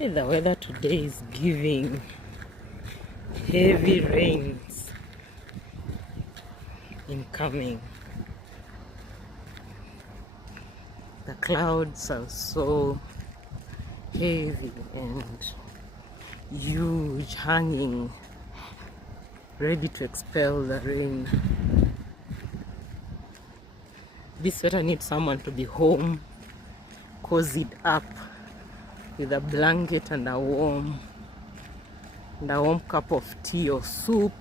Hey, the weather today is giving heavy rains incoming. The clouds are so heavy and huge, hanging, ready to expel the rain. This sweater needs someone to be home, cozied up with a blanket and a warm cup of tea or soup,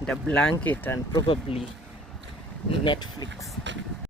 and a blanket and probably Netflix.